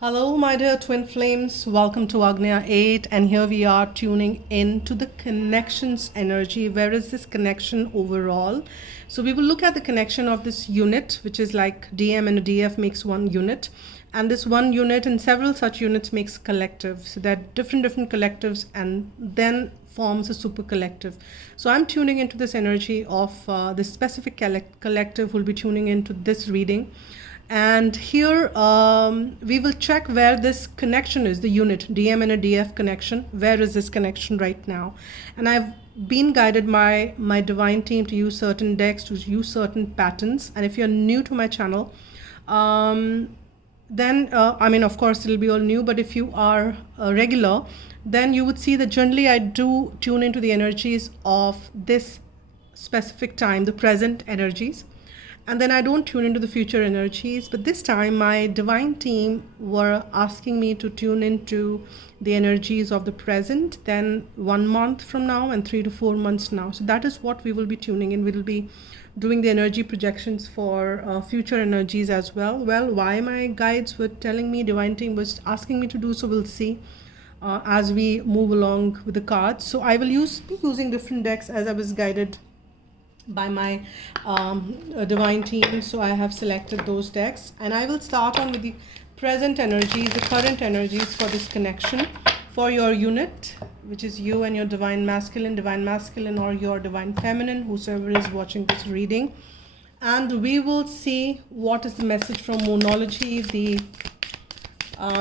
Hello, my dear twin flames. Welcome to Agnya 8, and here we are tuning in to the connections energy. Where is this connection overall? So we will look at the connection of this unit, which is like DM and a DF makes one unit, and this one unit and several such units makes collective. So there are different collectives, and then forms a super collective. So I'm tuning into this energy of this specific collective. Will be tuning into this reading. And here we will check where this connection is, the unit, DM and a DF connection. Where is this connection right now? And I've been guided by my divine team to use certain decks, to use certain patterns. And if you're new to my channel, then, of course, it'll be all new. But if you are a regular, then you would see that generally I do tune into the energies of this specific time, the present energies. And then I don't tune into the future energies. But this time my divine team were asking me to tune into the energies of the present, then 1 month from now and 3 to 4 months now. So that is what we will be tuning in. We will be doing the energy projections for future energies as well. Well, why my guides were telling me, divine team was asking me to do so, we'll see as we move along with the cards. So I will be using different decks as I was guided by my divine team. So I have selected those decks, and I will start on with the present energies, the current energies for this connection for your unit, which is you and your divine masculine, or your divine feminine, whosoever is watching this reading. And we will see what is the message from Moonology,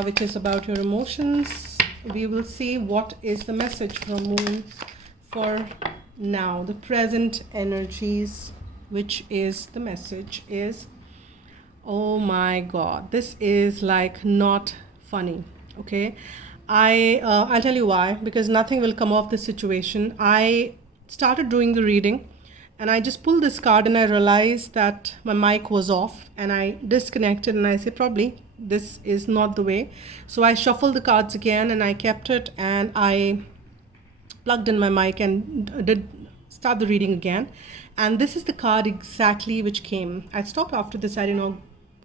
which is about your emotions. We will see what is the message from Moon for now, the present energies, which is the message is, oh my god, this is like not funny. Okay, I'll tell you why. Because nothing will come off this situation. I started doing the reading and I just pulled this card and I realized that my mic was off, and I disconnected and I said probably this is not the way. So I shuffled the cards again and I kept it, and I plugged in my mic and did start the reading again. And this is the card exactly which came. I stopped after this. I did not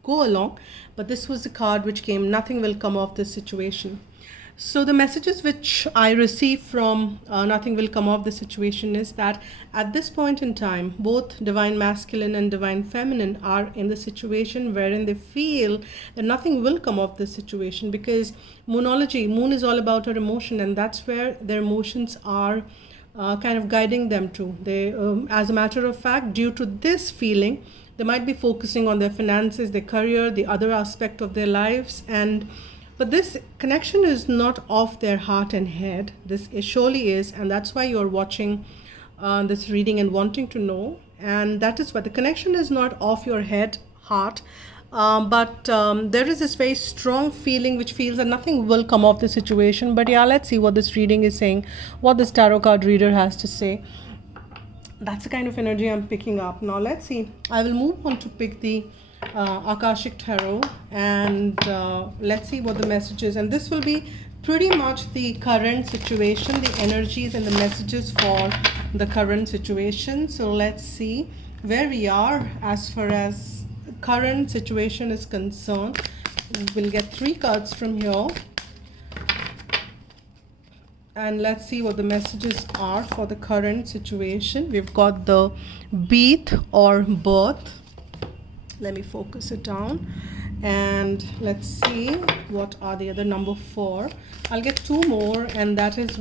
go along, but this was the card which came. Nothing will come off this situation. So the messages which I receive from nothing will come off the situation is that at this point in time, both divine masculine and divine feminine are in the situation wherein they feel that nothing will come off this situation, because Moonology, Moon is all about our emotion, and that's where their emotions are kind of guiding them to. They, as a matter of fact, due to this feeling, they might be focusing on their finances, their career, the other aspect of their lives, but this connection is not off their heart and head. This surely is, and that's why you're watching this reading and wanting to know. And that is why the connection is not off your head, heart, but there is this very strong feeling which feels that nothing will come off the situation. But yeah, let's see what this reading is saying, what this tarot card reader has to say. That's the kind of energy I'm picking up. Now let's see. I will move on to pick the Akashic Tarot, and let's see what the message is. And this will be pretty much the current situation, the energies and the messages for the current situation. So let's see where we are as far as current situation is concerned. We'll get 3 cards from here, and let's see what the messages are for the current situation. We've got the Beat or Birth. Let me focus it down, and let's see what are the other number 4. I'll get 2 more, and that is,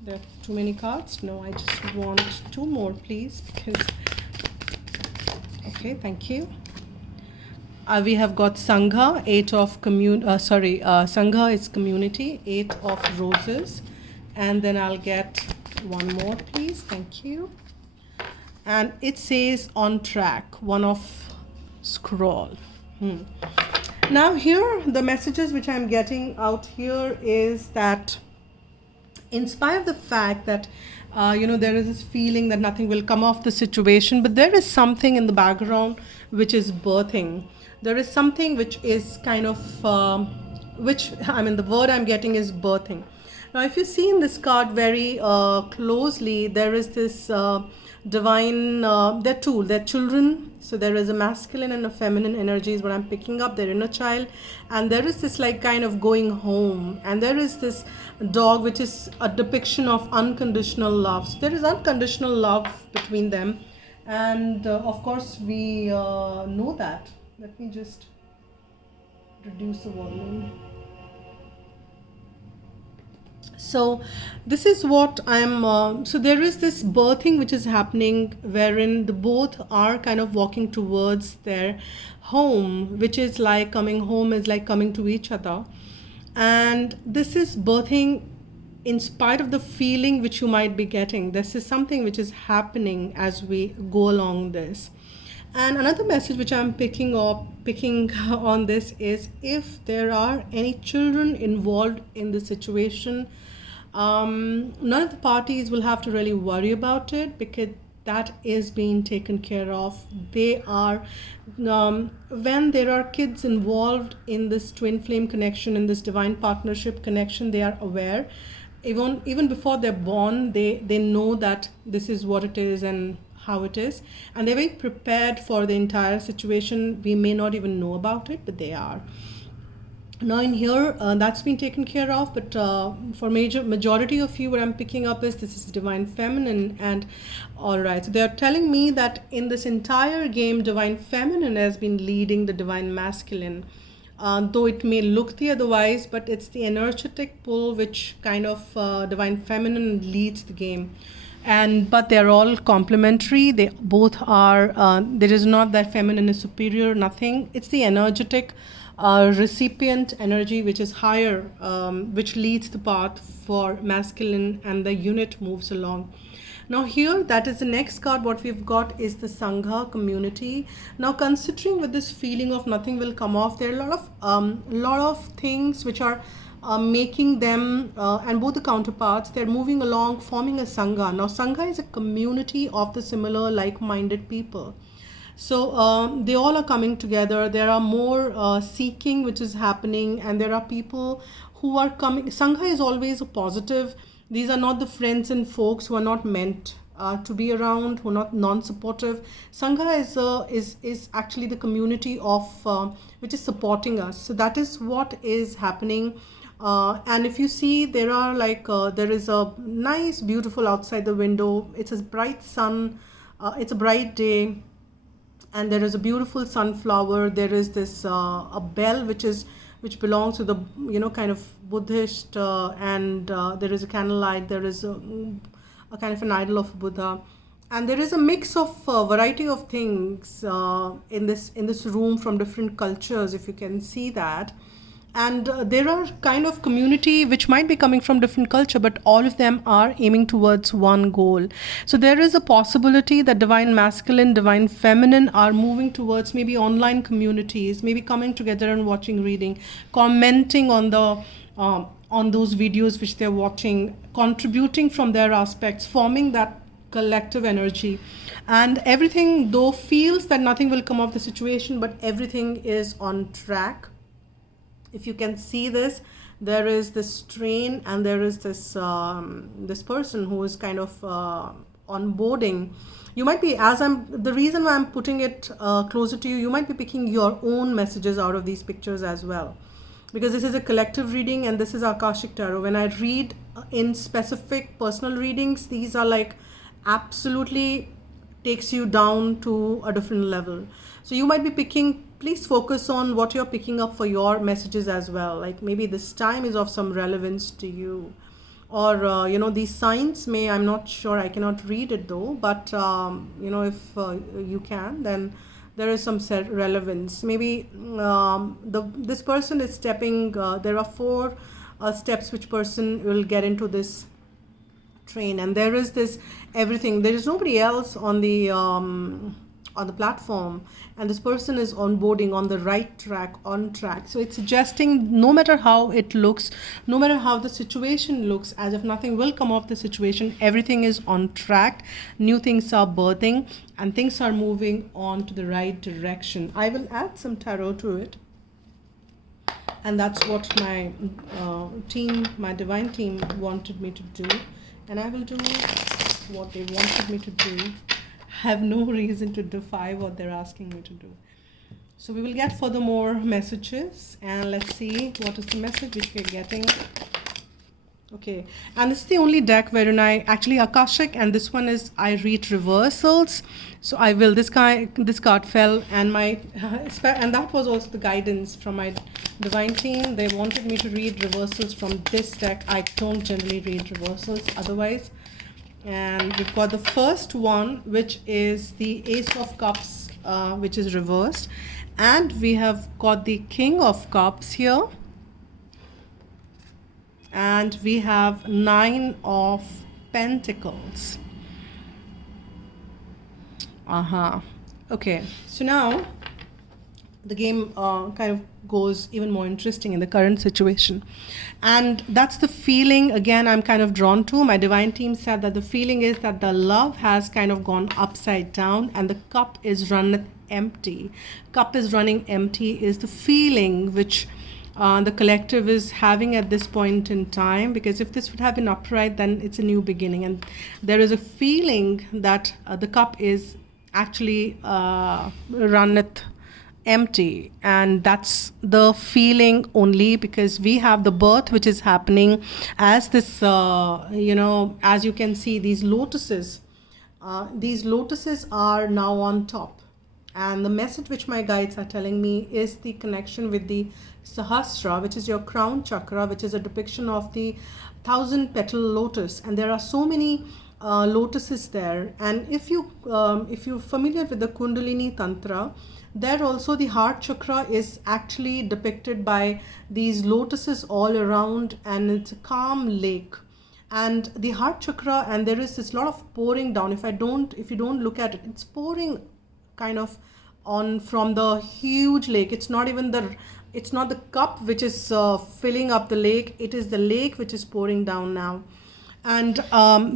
there are too many cards. No, I just want 2 more, please, because okay, thank you. We have got Sangha, 8 of Sangha is community, 8 of roses, and then I'll get 1 more, please, thank you. And it says on track, 1 of scroll. Now here, the messages which I'm getting out here is that in spite of the fact that there is this feeling that nothing will come off the situation, but there is something in the background which is birthing. There is something which is kind of the word I'm getting is birthing. Now if you see in this card very closely, there is this divine, they're two, they're children. So there is a masculine and a feminine energy is what I'm picking up, their inner child. And there is this like kind of going home, and there is this dog which is a depiction of unconditional love. So there is unconditional love between them. And of course we know that. Let me just reduce the volume. So this is what I'm so there is this birthing which is happening, wherein the both are kind of walking towards their home, which is like coming home is like coming to each other. And this is birthing in spite of the feeling which you might be getting. This is something which is happening as we go along this. And another message which I'm picking on this is, if there are any children involved in the situation, none of the parties will have to really worry about it, because that is being taken care of. They are, when there are kids involved in this twin flame connection, in this divine partnership connection, they are aware. Even before they're born, they know that this is what it is and how it is, and they're very prepared for the entire situation. We may not even know about it, but they are. Now in here, that's been taken care of, but for majority of you, what I'm picking up is this is divine feminine. And all right, so they're telling me that in this entire game, divine feminine has been leading the divine masculine. Though it may look the otherwise, but it's the energetic pull which kind of divine feminine leads the game. But they're all complementary. They both are, there is not that feminine is superior, nothing. It's the energetic recipient energy which is higher, which leads the path for masculine, and the unit moves along. Now here, that is the next card. What we've got is the Sangha community. Now considering with this feeling of nothing will come off, there are a lot of things which are making them, and both the counterparts, they're moving along, forming a Sangha. Now Sangha is a community of the similar like-minded people. So they all are coming together. There are more seeking which is happening, and there are people who are coming. Sangha is always a positive. These are not the friends and folks who are not meant to be around, who are not non-supportive. Sangha is actually the community of which is supporting us. So that is what is happening. And if you see, there are like there is a nice beautiful outside the window. It's a bright sun. It's a bright day. And there is a beautiful sunflower. There is this a bell which belongs to the kind of Buddhist, and there is a candlelight. There is a kind of an idol of Buddha, and there is a mix of variety of things in this room from different cultures, if you can see that. And there are kind of community which might be coming from different culture, but all of them are aiming towards one goal. So there is a possibility that divine masculine, divine feminine are moving towards maybe online communities, maybe coming together and watching, reading, commenting on the on those videos which they're watching, contributing from their aspects, forming that collective energy. And everything though feels that nothing will come of the situation, but everything is on track. If you can see this, there is this train, and there is this this person who is kind of onboarding. You might be, the reason why I'm putting it closer to you, you might be picking your own messages out of these pictures as well, because this is a collective reading, and this is Akashic Tarot. When I read in specific personal readings, these are like absolutely takes you down to a different level. So you might be picking, please focus on what you're picking up for your messages as well. Like maybe this time is of some relevance to you, or these signs may, I'm not sure, I cannot read it though, but if you can, then there is some relevance. Maybe this person is stepping, there are 4 steps which person will get into this train, and there is this everything, there is nobody else on the platform, and this person is onboarding on the right track, on track. So it's suggesting, no matter how it looks, no matter how the situation looks, as if nothing will come off the situation, everything is on track, new things are birthing, and things are moving on to the right direction. I will add some tarot to it, and that's what my team, my divine team wanted me to do, and I will do what they wanted me to do. Have no reason to defy what they're asking me to do. So we will get furthermore messages, and let's see what is the message which we're getting. Okay, and this is the only deck wherein I actually Akashic, and this one is I read reversals. So I will, this card fell, and and that was also the guidance from my divine team. They wanted me to read reversals from this deck. I don't generally read reversals otherwise. And we've got the first one, which is the Ace of Cups, which is reversed, and we have got the King of Cups here, and we have Nine of Pentacles. Okay, so now the game kind of goes even more interesting in the current situation, and that's the feeling again I'm kind of drawn to. My divine team said that the feeling is that the love has kind of gone upside down and the cup is run empty. Cup is running empty is the feeling which the collective is having at this point in time, because if this would have been upright, then it's a new beginning, and there is a feeling that the cup is actually runneth empty, and that's the feeling only because we have the birth which is happening as this as you can see, these lotuses are now on top, and the message which my guides are telling me is the connection with the Sahasra, which is your crown chakra, which is a depiction of the 1,000 petal lotus, and there are so many lotuses there. And if you're familiar with the Kundalini Tantra, there also the heart chakra is actually depicted by these lotuses all around, and it's a calm lake. And the heart chakra, and there is this lot of pouring down. If you don't look at it, it's pouring kind of on from the huge lake. It's not the cup which is filling up the lake. It is the lake which is pouring down now. And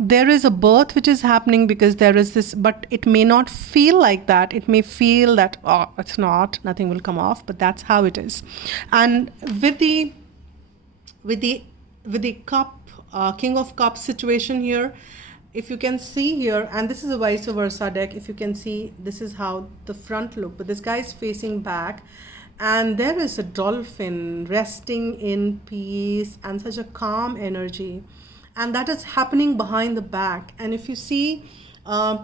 there is a birth which is happening because there is this, but it may not feel like that. It may feel that, oh, it's not, nothing will come off, but that's how it is. And with the cup, King of Cups situation here, if you can see here, and this is a vice versa deck, if you can see, this is how the front look, but this guy is facing back, and there is a dolphin resting in peace and such a calm energy, and that is happening behind the back. And if you see,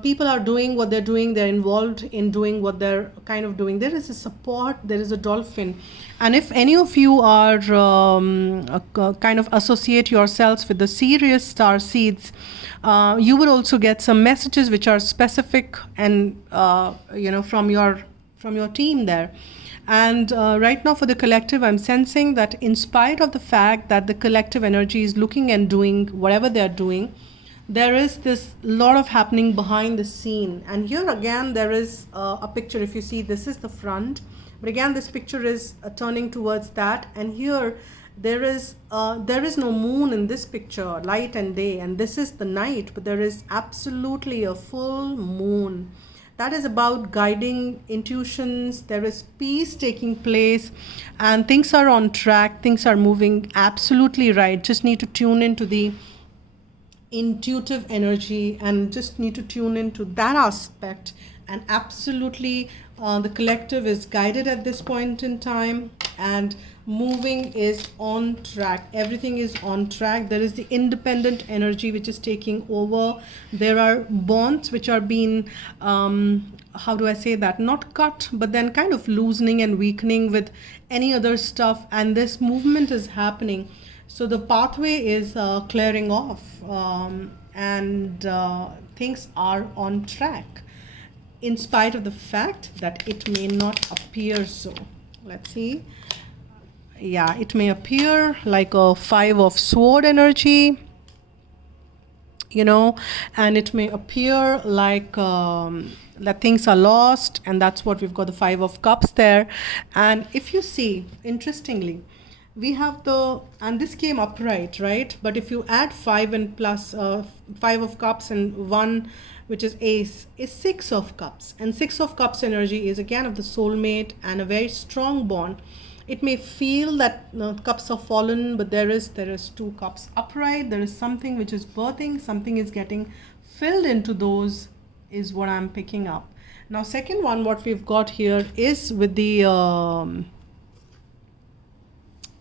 people are doing what they're doing, they're involved in doing what they're kind of doing. There is a support, there is a dolphin. And if any of you are kind of associate yourselves with the Sirius star seeds, you will also get some messages which are specific and from your team there. And right now for the collective, I'm sensing that in spite of the fact that the collective energy is looking and doing whatever they're doing, there is this lot of happening behind the scene. And here again, there is a picture. If you see, this is the front, but again, this picture is turning towards that. And here, there is no moon in this picture, light and day, and this is the night, but there is absolutely a full moon. That is about guiding intuitions. There is peace taking place, and things are on track. Things are moving absolutely right. Just need to tune into the intuitive energy and just need to tune into that aspect. And absolutely the collective is guided at this point in time, and moving is on track. Everything is on track. There is the independent energy which is taking over. There are bonds which are being how do I say that, not cut, but then kind of loosening and weakening with any other stuff, and this movement is happening. So the pathway is clearing off, and things are on track, in spite of the fact that it may not appear so. Let's see. Yeah, it may appear like a 5 of sword energy, and it may appear like that things are lost, and that's what we've got, the 5 of cups there. And if you see, interestingly, we have and this came upright, right? But if you add 5 and plus 5 of cups and 1, which is ace, is 6 of cups. And 6 of cups energy is again of the soulmate and a very strong bond. It may feel that cups are fallen, but there is 2 cups upright. There is something which is birthing, something is getting filled into those is what I'm picking up. Now, second one, what we've got here is with the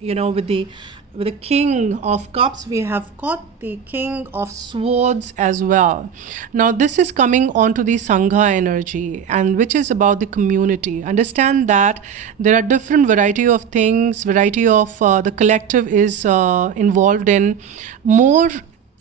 with the King of Cups, we have got the King of Swords as well. Now this is coming onto the Sangha energy, and which is about the community. Understand that there are different variety of things, variety of the collective is involved in more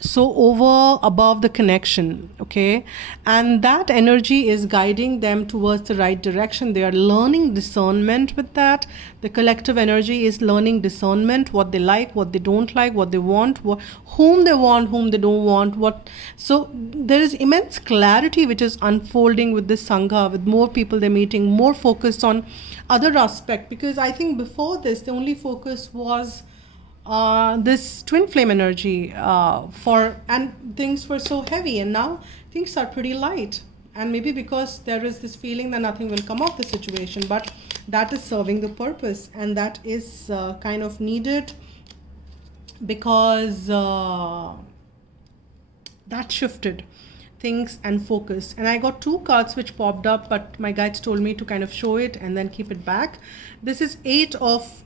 so over above the connection, okay, and that energy is guiding them towards the right direction. They are learning discernment with that. The collective energy is learning discernment, what they like, what they don't like, what they want, whom they want, whom they don't want, what. So there is immense clarity which is unfolding with this Sangha, with more people they're meeting, more focus on other aspect, because I think before this the only focus was this twin flame energy and things were so heavy, and now things are pretty light, and maybe because there is this feeling that nothing will come of the situation, but that is serving the purpose, and that is kind of needed, because that shifted things and focus. And I got two cards which popped up, but my guides told me to kind of show it and then keep it back. This is 8 of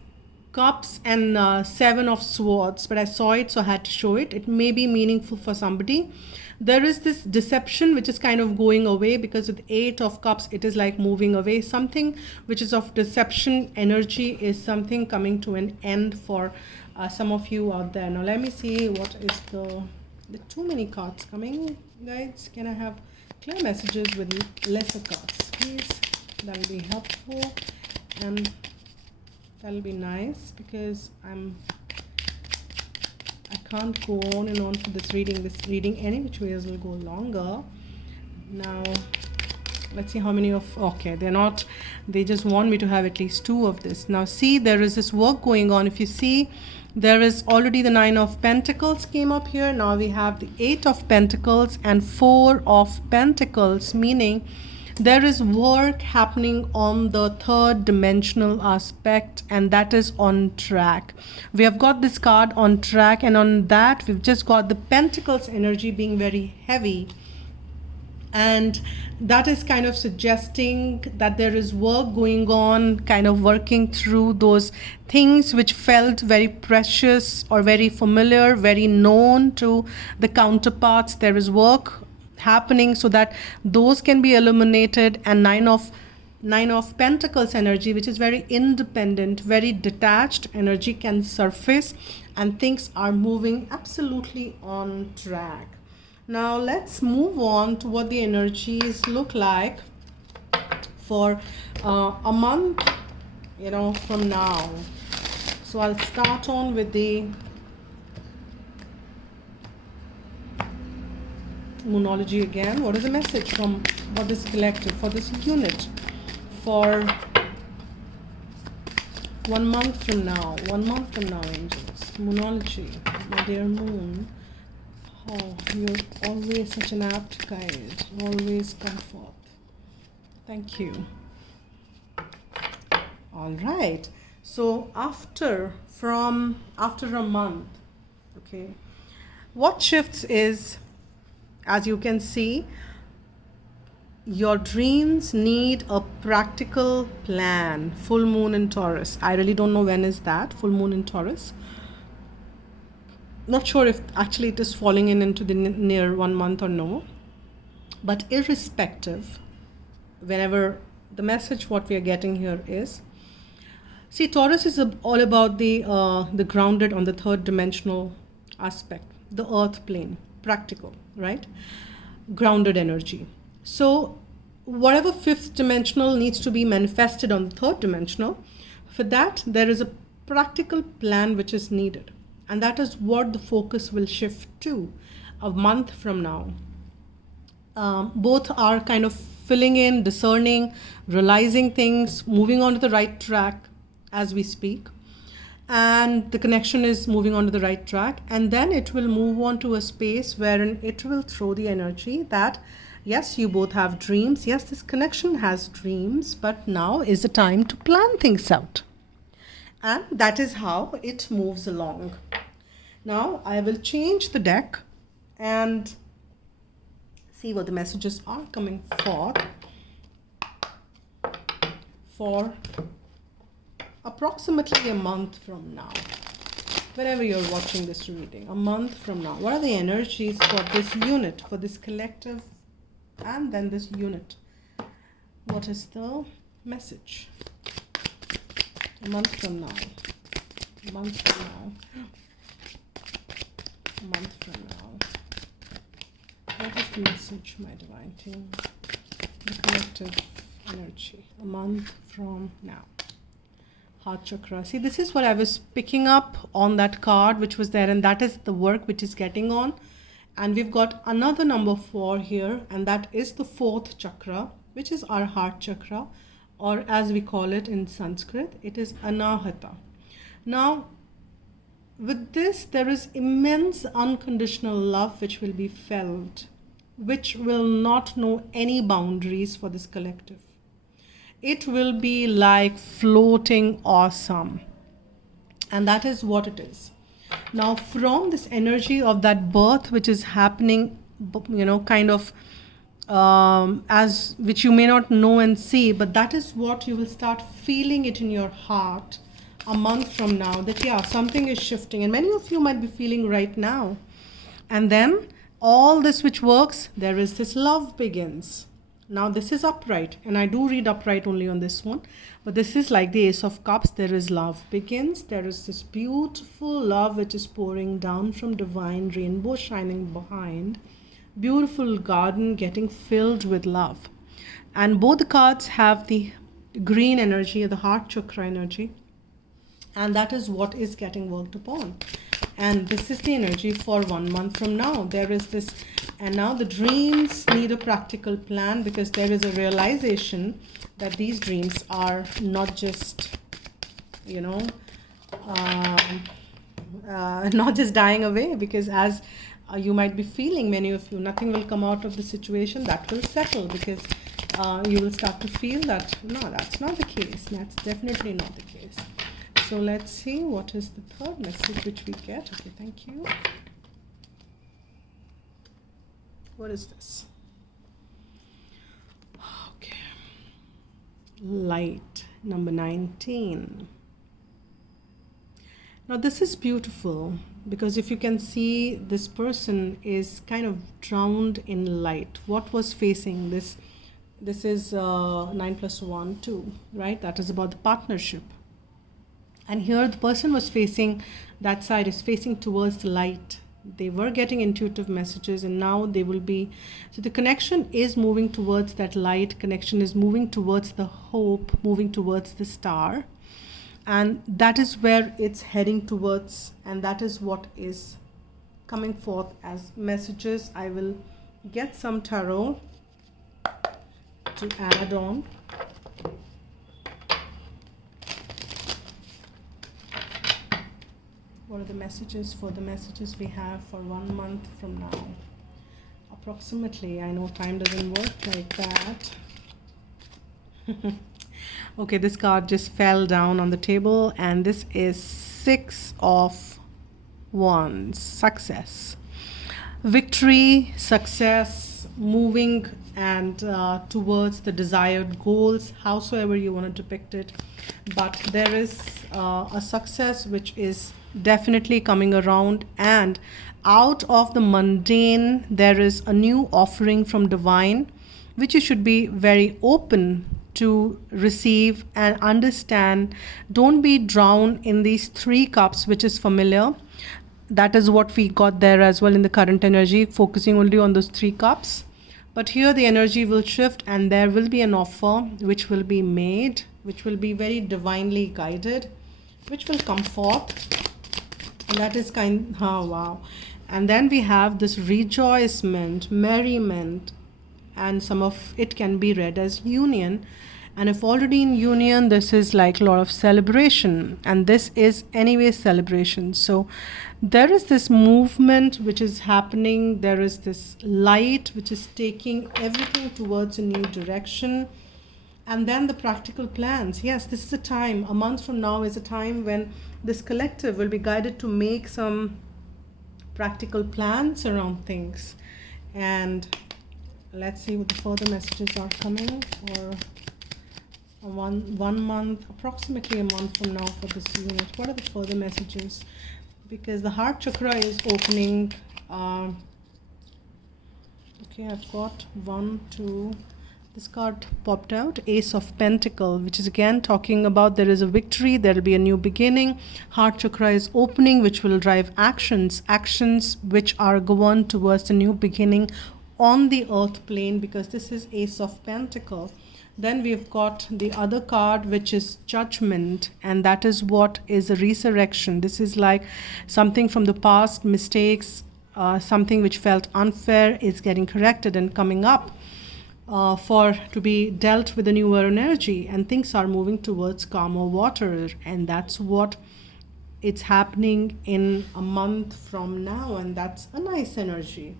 Cups and 7 of Swords, but I saw it, so I had to show it. It may be meaningful for somebody. There is this deception which is kind of going away, because with 8 of Cups it is like moving away. Something which is of deception energy is something coming to an end for some of you out there. Now let me see what is the too many cards coming, guys. Can I have clear messages with lesser cards, please? That will be helpful, and that'll be nice, because I can't go on and on for this reading. This reading any which ways will go longer. Now let's see how many of, okay, they just want me to have at least 2 of this. Now see, there is this work going on. If you see, there is already the 9 of Pentacles came up here. Now we have the 8 of Pentacles and 4 of Pentacles, meaning there is work happening on the 3rd dimensional aspect, and that is on track. We have got this card on track, and on that we've just got the Pentacles energy being very heavy, and that is kind of suggesting that there is work going on, kind of working through those things which felt very precious or very familiar, very known to the counterparts. There is work happening so that those can be eliminated, and 9 of Pentacles energy, which is very independent, very detached energy, can surface, and things are moving absolutely on track. Now let's move on to what the energies look like for a month, from now. So I'll start on with the Moonology again. What is the message for this collective, for this unit, for 1 month from now? 1 month from now, angels. Moonology, my dear moon. Oh, you're always such an apt guide. Always come forth. Thank you. All right. So after a month, okay, what shifts is, as you can see, your dreams need a practical plan. Full moon in Taurus. I really don't know when is that full moon in Taurus. Not sure if actually it is falling into the near 1 month or no. But irrespective, whenever the message what we are getting here is, see, Taurus is all about the grounded on the 3rd dimensional aspect, the earth plane, practical, right? Grounded energy. So whatever 5th dimensional needs to be manifested on the 3rd dimensional, for that there is a practical plan which is needed, and that is what the focus will shift to a month from now. Both are kind of filling in, discerning, realizing things, moving on to the right track as we speak, and the connection is moving on to the right track, and then it will move on to a space wherein it will throw the energy that yes, you both have dreams, yes, this connection has dreams, but now is the time to plan things out, and that is how it moves along. Now I will change the deck and see what the messages are coming forth for approximately a month from now. Whenever you're watching this reading, a month from now, what are the energies for this unit, for this collective, and then this unit? What is the message? A month from now. A month from now. A month from now. What is the message, my divine team? The collective energy. A month from now. Heart chakra. See, this is what I was picking up on that card which was there, and that is the work which is getting on. And we've got another number 4 here, and that is the 4th chakra, which is our heart chakra, or as we call it in Sanskrit, it is Anahata. Now, with this, there is immense unconditional love which will be felt, which will not know any boundaries for this collective. It will be like floating awesome. And that is what it is. Now, from this energy of that birth, which is happening, kind of, as which you may not know and see, but that is what you will start feeling it in your heart a month from now, that yeah, something is shifting. And many of you might be feeling right now. And then all this which works, there is this love begins. Now this is upright, and I do read upright only on this one, but this is like the Ace of Cups. There is love begins. There is this beautiful love which is pouring down from divine, rainbow shining behind, beautiful garden getting filled with love. And both the cards have the green energy, the heart chakra energy, and that is what is getting worked upon. And this is the energy for 1 month from now. There is this, and now the dreams need a practical plan, because there is a realization that these dreams are not just, not just dying away, because as you might be feeling, many of you, nothing will come out of the situation, that will settle, because you will start to feel that, no, that's not the case. That's definitely not the case. So let's see what is the third message which we get. Okay, thank you. What is this? Okay. Light, number 19. Now this is beautiful, because if you can see, this person is kind of drowned in light. What was facing this? This is 9 + 1, 2, right? That is about the partnership. And here the person was facing, that side is facing towards the light. They were getting intuitive messages, and now they will be, so the connection is moving towards that light. Connection is moving towards the hope, moving towards the star. And that is where it's heading towards, and that is what is coming forth as messages. I will get some tarot to add on. What are the messages for the messages we have for 1 month from now? Approximately, I know time doesn't work like that. Okay, this card just fell down on the table, and this is 6 of Wands. Success. Victory, success, moving and towards the desired goals, howsoever you want to depict it. But there is a success which is definitely coming around, and out of the mundane there is a new offering from divine, which you should be very open to receive and understand. Don't be drowned in these 3 cups, which is familiar. That is what we got there as well in the current energy, focusing only on those 3 cups. But here the energy will shift, and there will be an offer which will be made, which will be very divinely guided, which will come forth. And that is wow. And then we have this rejoicement, merriment, and some of it can be read as union. And if already in union, this is like a lot of celebration, and this is anyway celebration. So there is this movement which is happening. There is this light which is taking everything towards a new direction. And then the practical plans. Yes, this is a time, a month from now is a time when this collective will be guided to make some practical plans around things. And let's see what the further messages are coming for one month, approximately a month from now for this unit. What are the further messages? Because the heart chakra is opening. Okay, I've got 1, 2. This card popped out, Ace of Pentacle, which is again talking about there is a victory, there will be a new beginning. Heart chakra is opening, which will drive actions which are governed towards the new beginning on the earth plane, because this is Ace of Pentacle. Then we've got the other card, which is Judgment, and that is what is a resurrection. This is like something from the past, mistakes, something which felt unfair is getting corrected and coming up. To be dealt with a newer energy, and things are moving towards calmer water, and that's what it's happening in a month from now, and that's a nice energy.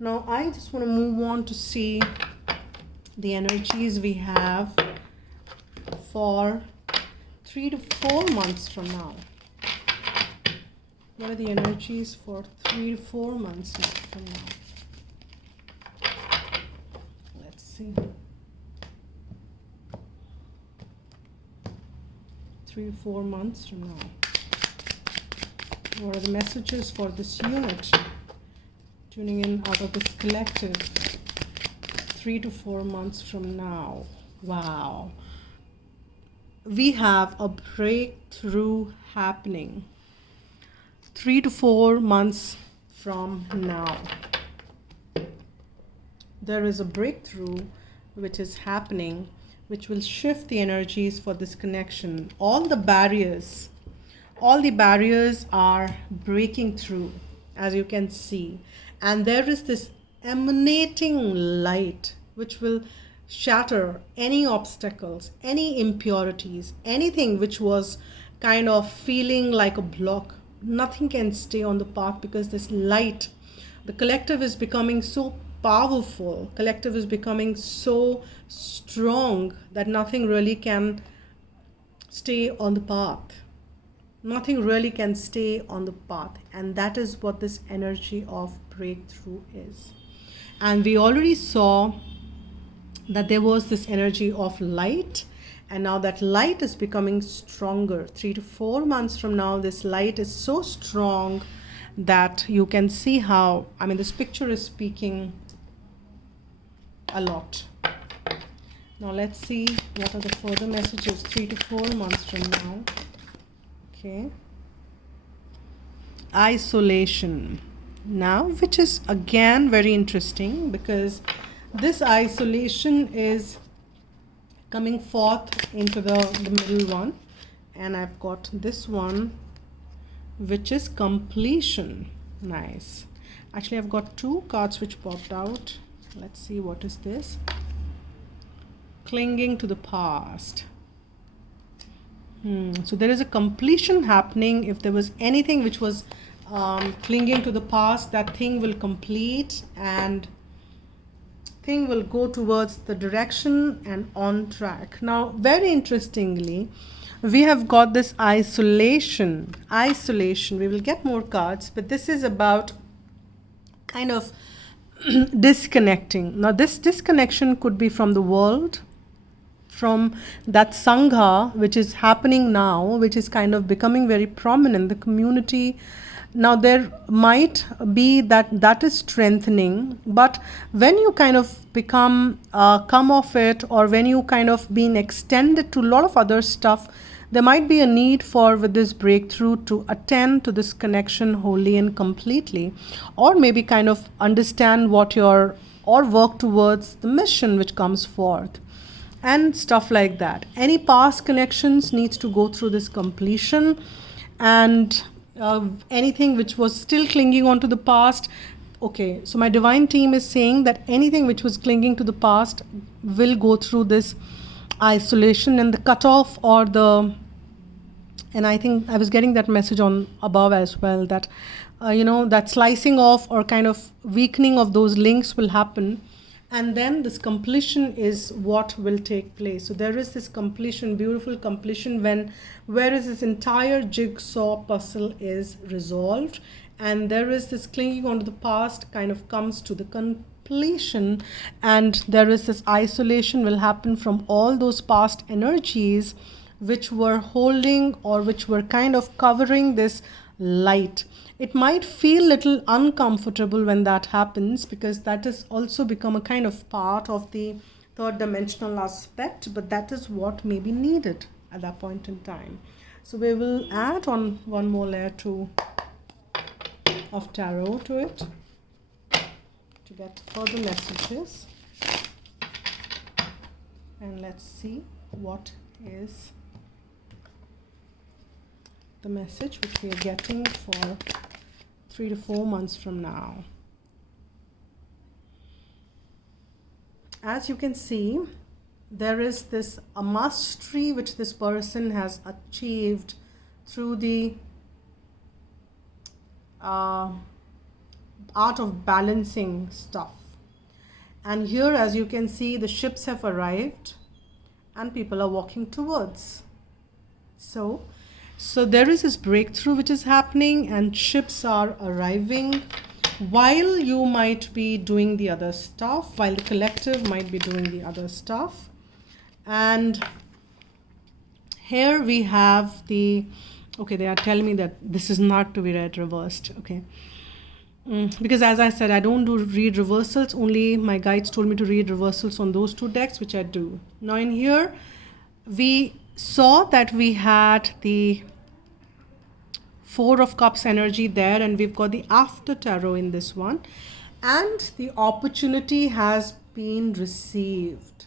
Now I just want to move on to see the energies we have for 3 to 4 months from now. What are the energies for 3 to 4 months from now? 3 to 4 months from now. What are the messages for this unit? Tuning in out of this collective. 3 to 4 months from now. Wow. We have a breakthrough happening. 3 to 4 months from now. There is a breakthrough which is happening, which will shift the energies for this connection. All the barriers are breaking through, as you can see. And there is this emanating light which will shatter any obstacles, any impurities, anything which was kind of feeling like a block. Nothing can stay on the path, because this light, the collective is becoming so powerful, collective is becoming so strong that nothing really can stay on the path. Nothing really can stay on the path, and that is what this energy of breakthrough is. And we already saw that there was this energy of light, and now that light is becoming stronger. 3 to 4 months from now, this light is so strong that you can see how, this picture is speaking a lot. Now let's see what are the further messages 3 to 4 months from now. Okay. Isolation. Now, which is again very interesting, because this isolation is coming forth into the middle one, and I've got this one, which is completion. Nice. Actually, I've got 2 cards which popped out. Let's see, what is this? Clinging to the past. So there is a completion happening. If there was anything which was clinging to the past, that thing will complete, and thing will go towards the direction and on track. Now, very interestingly, we have got this isolation. We will get more cards, but this is about kind of disconnecting. Now, this disconnection could be from the world, from that sangha which is happening now, which is kind of becoming very prominent, the community. Now, there might be that is strengthening, but when you kind of become come off it, or when you kind of being extended to a lot of other stuff, there might be a need for, with this breakthrough, to attend to this connection wholly and completely, or maybe kind of understand what or work towards the mission which comes forth, and stuff like that. Any past connections needs to go through this completion, and anything which was still clinging on to the past. Okay, so my divine team is saying that anything which was clinging to the past will go through this isolation and the cutoff, or and I think I was getting that message on above as well, that that slicing off or kind of weakening of those links will happen, and then this completion is what will take place. So there is this completion, beautiful completion, whereas this entire jigsaw puzzle is resolved, and there is this clinging onto the past kind of comes to the completion, and there is this isolation will happen from all those past energies which were holding or which were kind of covering this light. It might feel little uncomfortable when that happens, because that has also become a kind of part of the third dimensional aspect, but that is what may be needed at that point in time. So we will add on one more layer of tarot to it to get further messages, and let's see what is the message which we are getting for 3 to 4 months from now. As you can see, there is a mastery which this person has achieved through the art of balancing stuff. And here, as you can see, the ships have arrived and people are walking towards. So there is this breakthrough which is happening, and ships are arriving while you might be doing the other stuff, while the collective might be doing the other stuff. And here we have they are telling me that this is not to be read reversed. Okay. Because as I said, I don't read reversals, only my guides told me to read reversals on those two decks, which I do. Now in here, we saw that we had the Four of Cups energy there, and we've got the After Tarot in this one, and the opportunity has been received,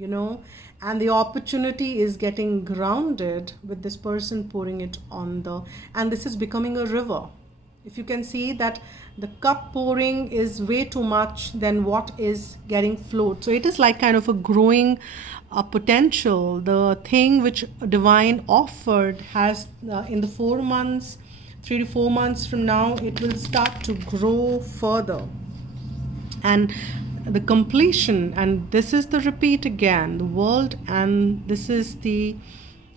and the opportunity is getting grounded with this person pouring it on and this is becoming a river. If you can see that the cup pouring is way too much than what is getting flowed. So it is like kind of a growing potential. The thing which divine offered has in the 4 months, 3 to 4 months from now, it will start to grow further. And the completion, and this is the repeat again, the world, and this is the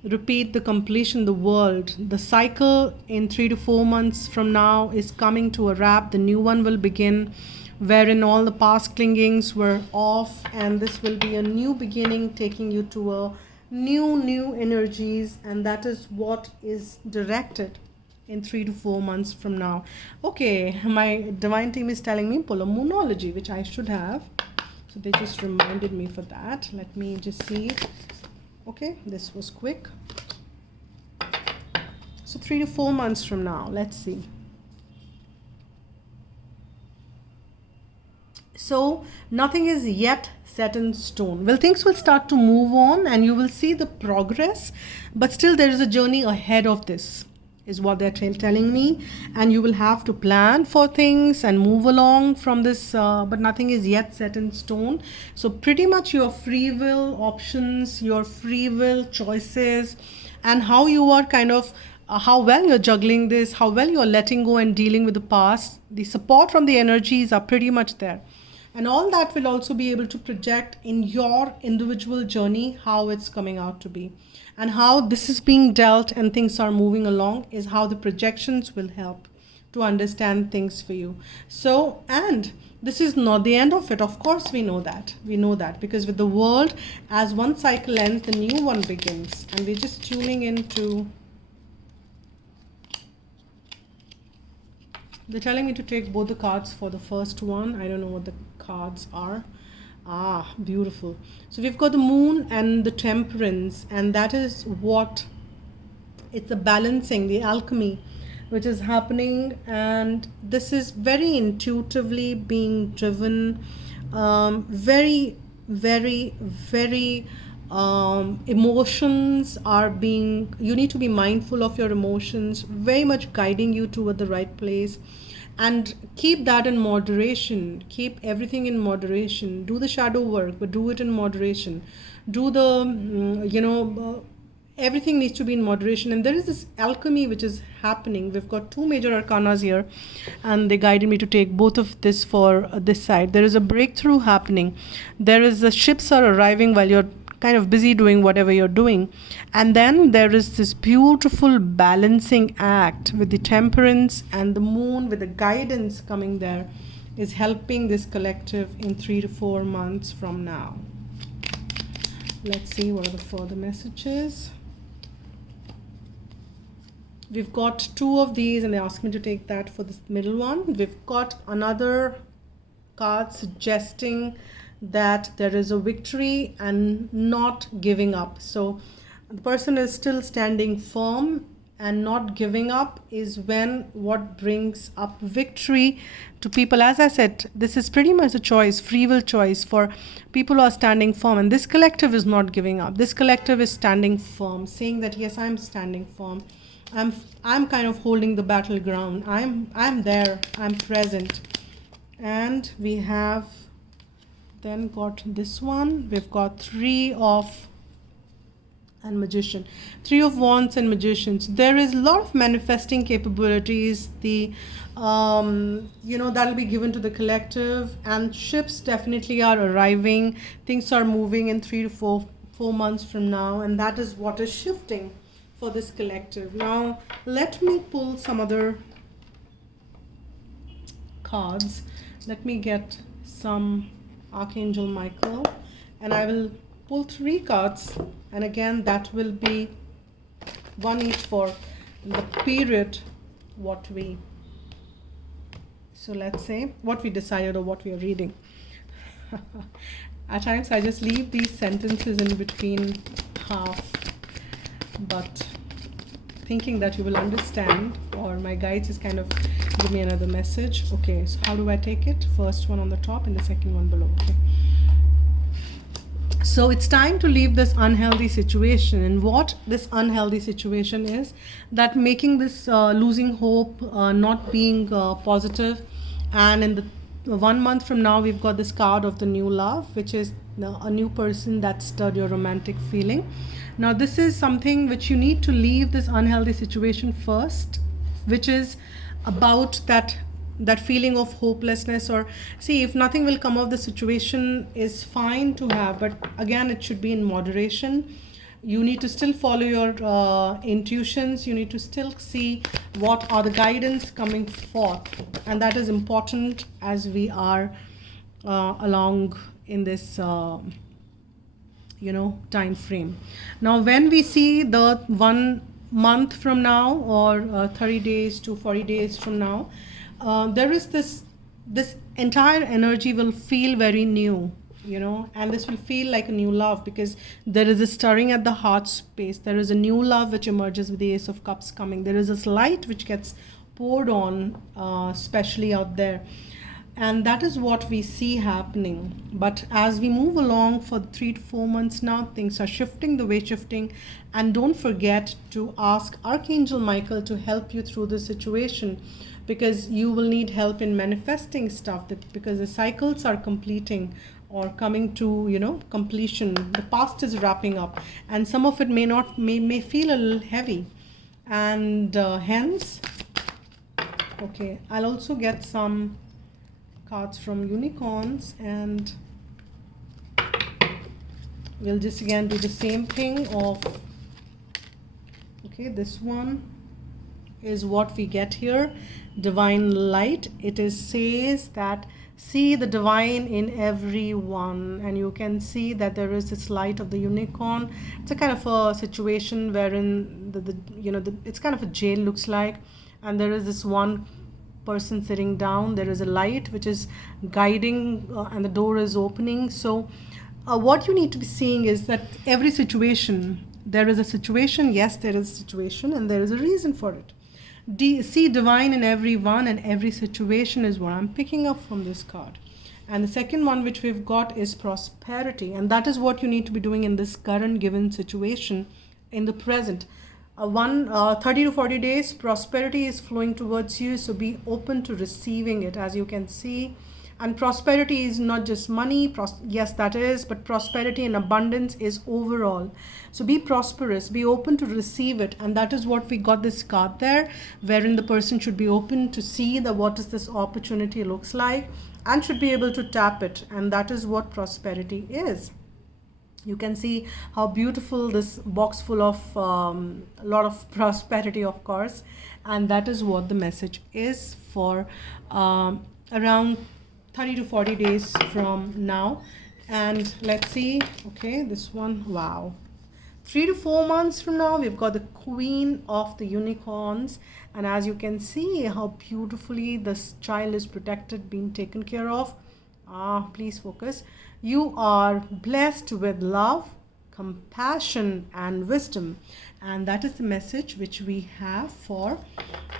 repeat, the completion, the world. The cycle in 3 to 4 months from now is coming to a wrap. The new one will begin, wherein all the past clingings were off, and this will be a new beginning, taking you to a new energies, and that is what is directed in 3 to 4 months from now. Okay, my divine team is telling me polar moonology, which I should have, so they just reminded me for that. Let me just see. Okay, this was quick. So 3 to 4 months from now, let's see. So nothing is yet set in stone. Well, things will start to move on and you will see the progress, but still there is a journey ahead of this, is what they're telling me, and you will have to plan for things and move along from this, but nothing is yet set in stone. So pretty much your free will options, your free will choices, and how you are kind of how well you're juggling this, how well you're letting go and dealing with the past, the support from the energies are pretty much there. And all that will also be able to project in your individual journey how it's coming out to be. And how this is being dealt and things are moving along is how the projections will help to understand things for you. So, and this is not the end of it. Of course, we know that. We know that because with the world, as one cycle ends, the new one begins. And we're just tuning into... They're telling me to take both the cards for the first one. I don't know what the cards are. Ah, beautiful. So we've got the moon and the temperance, and that is what it's the balancing, the alchemy which is happening, and this is very intuitively being driven, very emotions are being, you need to be mindful of your emotions, very much guiding you toward the right place. And keep that in moderation. Keep everything in moderation. Do the shadow work, but do it in moderation. Do the, everything needs to be in moderation. And there is this alchemy which is happening. We've got 2 major arcanas here, and they guided me to take both of this for this side. There is a breakthrough happening. There is the ships are arriving while you're kind of busy doing whatever you're doing. And then there is this beautiful balancing act with the temperance and the moon with the guidance coming there. is helping this collective in 3 to 4 months from now. Let's see what are the further messages. We've got 2 of these and they asked me to take that for this middle one. We've got another card suggesting that there is a victory and not giving up. So the person is still standing firm, and not giving up is when what brings up victory to people. As I said, this is pretty much a choice, free will choice for people who are standing firm, and this collective is not giving up. This collective is standing firm, saying that yes, I'm standing firm. I'm kind of holding the battleground. I'm there. I'm present. And we have then got this one. We've got 3 of and Magician, 3 of Wands and Magicians. There is a lot of manifesting capabilities. The that'll be given to the collective, and ships definitely are arriving. Things are moving in 3 to 4 months from now, and that is what is shifting for this collective. Now let me pull some other cards. Let me get some Archangel Michael, and I will pull 3 cards, and again that will be 1 each for the period let's say what we decided or what we are reading. At times I just leave these sentences in between half, but thinking that you will understand, or my guides is kind of give me another message. Okay, so how do I take it? First one on the top and the second one below. Okay. So it's time to leave this unhealthy situation. And what this unhealthy situation is, that making this losing hope, not being positive. And in the 1 month from now, we've got this card of the new love, which is a new person that stirred your romantic feeling. Now this is something which you need to leave this unhealthy situation first, which is about that feeling of hopelessness, or see, if nothing will come of the situation is fine to have, but again it should be in moderation. You need to still follow your intuitions. You need to still see what are the guidance coming forth, and that is important as we are along in this time frame. Now when we see the 1 month from now, or 30 days to 40 days from now, there is this entire energy will feel very new, and this will feel like a new love, because there is a stirring at the heart space. There is a new love which emerges with the Ace of Cups coming. There is this light which gets poured on, especially out there, and that is what we see happening. But as we move along for 3 to 4 months now, things are shifting the way shifting, and don't forget to ask Archangel Michael to help you through this situation, because you will need help in manifesting stuff, because the cycles are completing or coming to completion. The past is wrapping up, and some of it may feel a little heavy, and hence okay, I'll also get some cards from unicorns, and we'll just again do the same thing of okay, this one is what we get here, divine light. It says that see the divine in everyone, and you can see that there is this light of the unicorn. It's a kind of a situation wherein it's kind of a jail, looks like, and there is this one person sitting down. There is a light which is guiding, and the door is opening. So what you need to be seeing is that every situation, there is a situation. Yes, there is a situation, and there is a reason for it. See divine in everyone and every situation is what I'm picking up from this card. And the second one which we've got is prosperity, and that is what you need to be doing in this current given situation in the present. 30 to 40 days, prosperity is flowing towards you, so be open to receiving it, as you can see. And prosperity is not just money. Yes, that is, but prosperity and abundance is overall. So be prosperous, be open to receive it, and that is what we got this card there, wherein the person should be open to see that what is this opportunity looks like, and should be able to tap it, and that is what prosperity is. You can see how beautiful this box full of a lot of prosperity, of course, and that is what the message is for around 30 to 40 days from now. And let's see, okay, this one, wow. 3 to 4 months from now, we've got the Queen of the Unicorns. And as you can see, how beautifully this child is protected, being taken care of. Please focus. You are blessed with love, compassion, and wisdom. And that is the message which we have for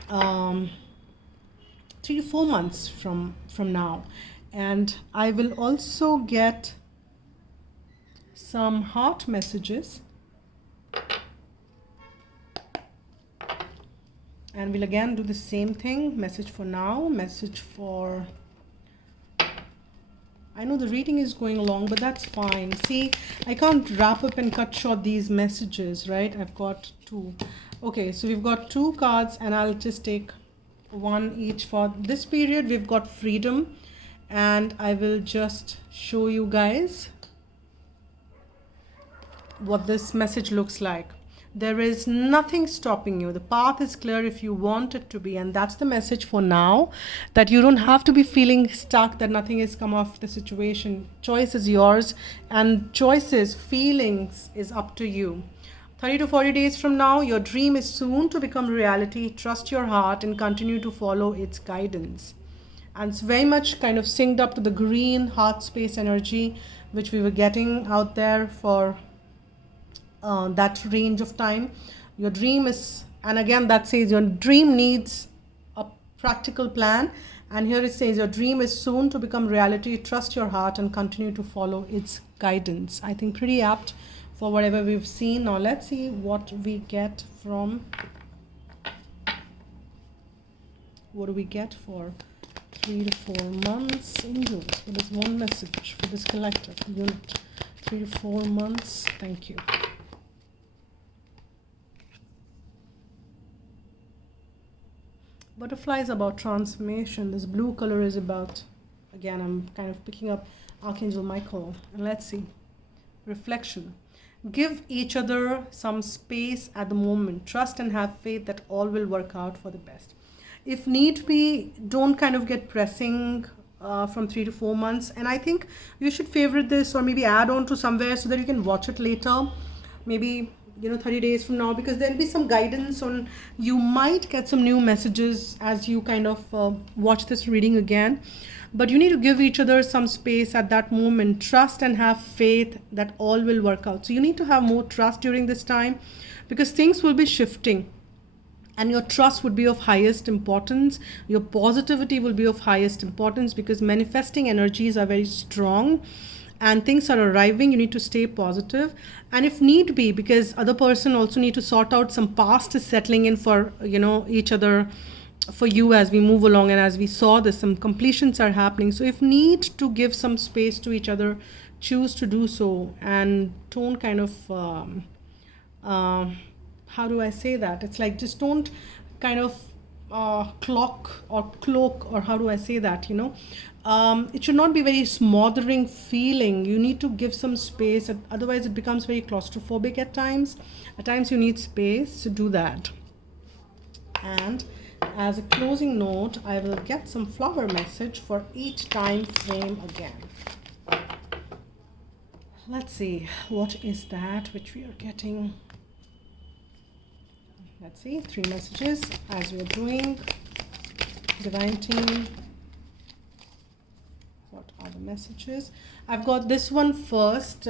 3 to 4 months from now. And I will also get some heart messages. And we'll again do the same thing. Message for now, message for... I know the reading is going along, but that's fine. See, I can't wrap up and cut short these messages, right? I've got 2. Okay, so we've got 2 cards, and I'll just take 1 each for this period. We've got freedom, and I will just show you guys what this message looks like. There is nothing stopping you. The path is clear if you want it to be. And that's the message for now, that you don't have to be feeling stuck, that nothing has come off the situation. Choice is yours, and choices, feelings is up to you. 30 to 40 days from now, your dream is soon to become reality. Trust your heart and continue to follow its guidance. And it's very much kind of synced up to the green heart space energy, which we were getting out there for that range of time. Your dream is, and again that says your dream needs a practical plan, and here it says your dream is soon to become reality. Trust your heart and continue to follow its guidance. I think pretty apt for whatever we've seen. Now let's see what we get from, what do we get for 3 to 4 months. Angels, what is one message for this collective unit? 3 to 4 months. Thank you. Butterfly is about transformation. This blue color is about, again, I'm kind of picking up Archangel Michael. And let's see. Reflection. Give each other some space at the moment. Trust and have faith that all will work out for the best. If need be, don't kind of get pressing from 3 to 4 months. And I think you should favorite this or maybe add on to somewhere so that you can watch it later. Maybe 30 days from now, because there'll be some guidance on, you might get some new messages as you kind of watch this reading again, but you need to give each other some space at that moment. Trust and have faith that all will work out. So you need to have more trust during this time, because things will be shifting and your trust would be of highest importance. Your positivity will be of highest importance, because manifesting energies are very strong and things are arriving. You need to stay positive, and if need be, because other person also need to sort out some past is settling in for each other, for you, as we move along. And as we saw this, some completions are happening. So if need to give some space to each other, choose to do so, and don't kind of how do I say that, it's like, just don't kind of cloak, or how do I say that, it should not be very smothering feeling. You need to give some space, otherwise it becomes very claustrophobic at times. At times you need space to do that. And as a closing note, I will get some flower message for each time frame again. Let's see, what is that which we are getting? Let's see, 3 messages as we are doing. Divine Team, what are the messages? I've got this one first,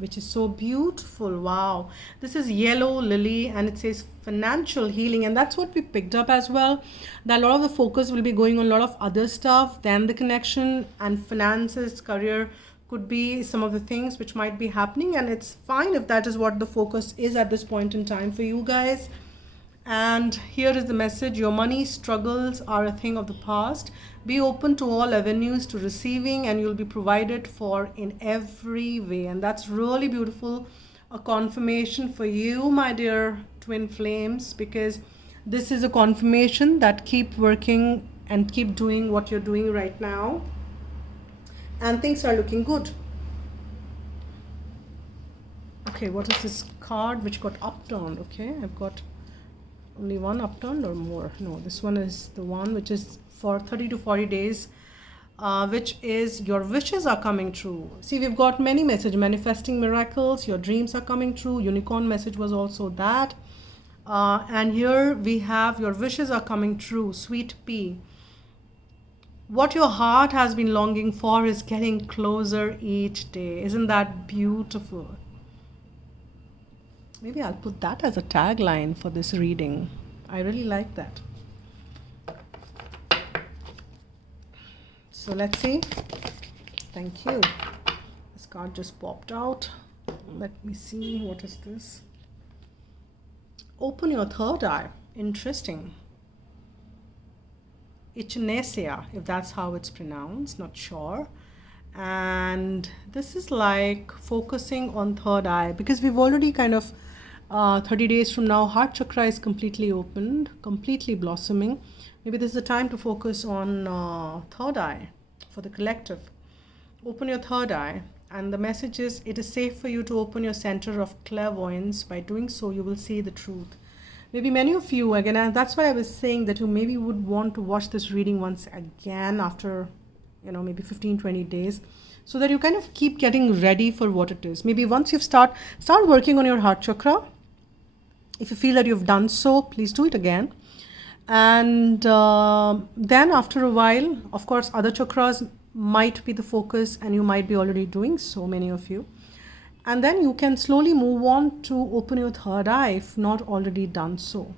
which is so beautiful. Wow, this is Yellow Lily, and it says financial healing, and that's what we picked up as well, that a lot of the focus will be going on a lot of other stuff than the connection, and finances, career could be some of the things which might be happening, and it's fine if that is what the focus is at this point in time for you guys. And here is the message: your money struggles are a thing of the past. Be open to all avenues to receiving, and you'll be provided for in every way. And that's really beautiful, a confirmation for you, my dear twin flames, because this is a confirmation that keep working and keep doing what you're doing right now, and things are looking good. Okay, what is this card which got upturned? Okay, I've got only one upturned or more? No, this one is the one which is for 30 to 40 days. which is your wishes are coming true. See, we've got many messages: manifesting miracles, your dreams are coming true. Unicorn message was also that. And here we have your wishes are coming true, sweet pea. What your heart has been longing for is getting closer each day. Isn't that beautiful? Maybe I'll put that as a tagline for this reading. I really like that. So let's see. Thank you. This card just popped out. Let me see. What is this? Open your third eye. Interesting. Echinacea, if that's how it's pronounced, not sure. And this is like focusing on third eye, because we've already kind of 30 days from now, heart chakra is completely opened, completely blossoming. Maybe this is the time to focus on third eye for the collective. Open your third eye, and the message is, it is safe for you to open your center of clairvoyance. By doing so, you will see the truth. Maybe many of you, again, and that's why I was saying that you maybe would want to watch this reading once again after, maybe 15-20 days, so that you kind of keep getting ready for what it is. Maybe once you've start working on your heart chakra. If you feel that you've done so, please do it again. And then after a while, of course, other chakras might be the focus, and you might be already doing so, many of you. And then you can slowly move on to open your third eye if not already done so.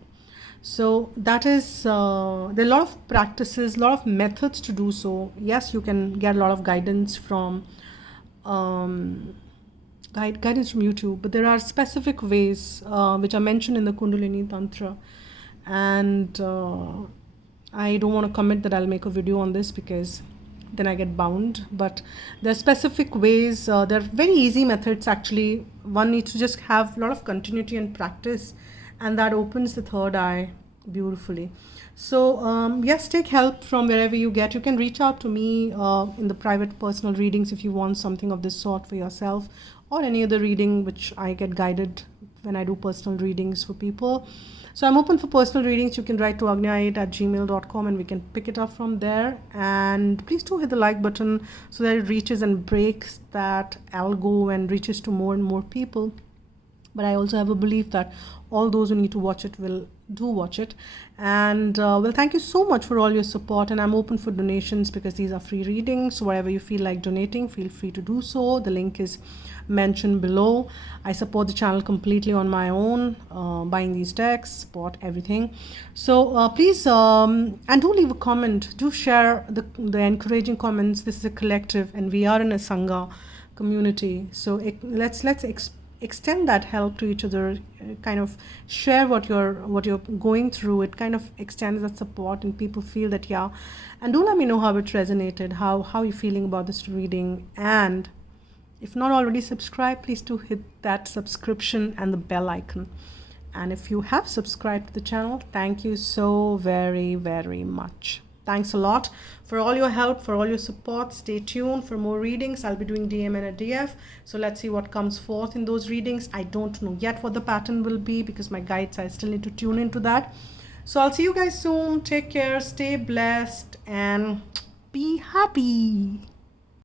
So that is, there are a lot of practices, a lot of methods to do so. Yes, you can get a lot of guidance from guidance from YouTube, but there are specific ways which are mentioned in the Kundalini Tantra. And I don't want to commit that I'll make a video on this, because then I get bound. But there are specific ways. There are very easy methods actually. One needs to just have a lot of continuity and practice, and that opens the third eye beautifully. So yes, take help from wherever you get. You can reach out to me in the private personal readings if you want something of this sort for yourself, or any other reading which I get guided when I do personal readings for people. So I'm open for personal readings. You can write to agnya8@gmail.com and we can pick it up from there. And please do hit the like button so that it reaches and breaks that algo and reaches to more and more people. But I also have a belief that all those who need to watch it do watch it. And well, thank you so much for all your support, and I'm open for donations because these are free readings. So whatever you feel like donating, feel free to do so. The link is mentioned below. I support the channel completely on my own, buying these decks, support everything. So please and do leave a comment, do share the encouraging comments. This is a collective and we are in a Sangha community, so let's extend that help to each other, kind of share what you're going through. It kind of extends that support and people feel that, yeah. And do let me know how it resonated, how you're feeling about this reading. And if not already subscribed, please do hit that subscription and the bell icon. And if you have subscribed to the channel, thank you so very, very much. Thanks a lot for all your help, for all your support. Stay tuned for more readings. I'll be doing DM and a DF. So let's see what comes forth in those readings. I don't know yet what the pattern will be because my guides, I still need to tune into that. So I'll see you guys soon. Take care, stay blessed, and be happy.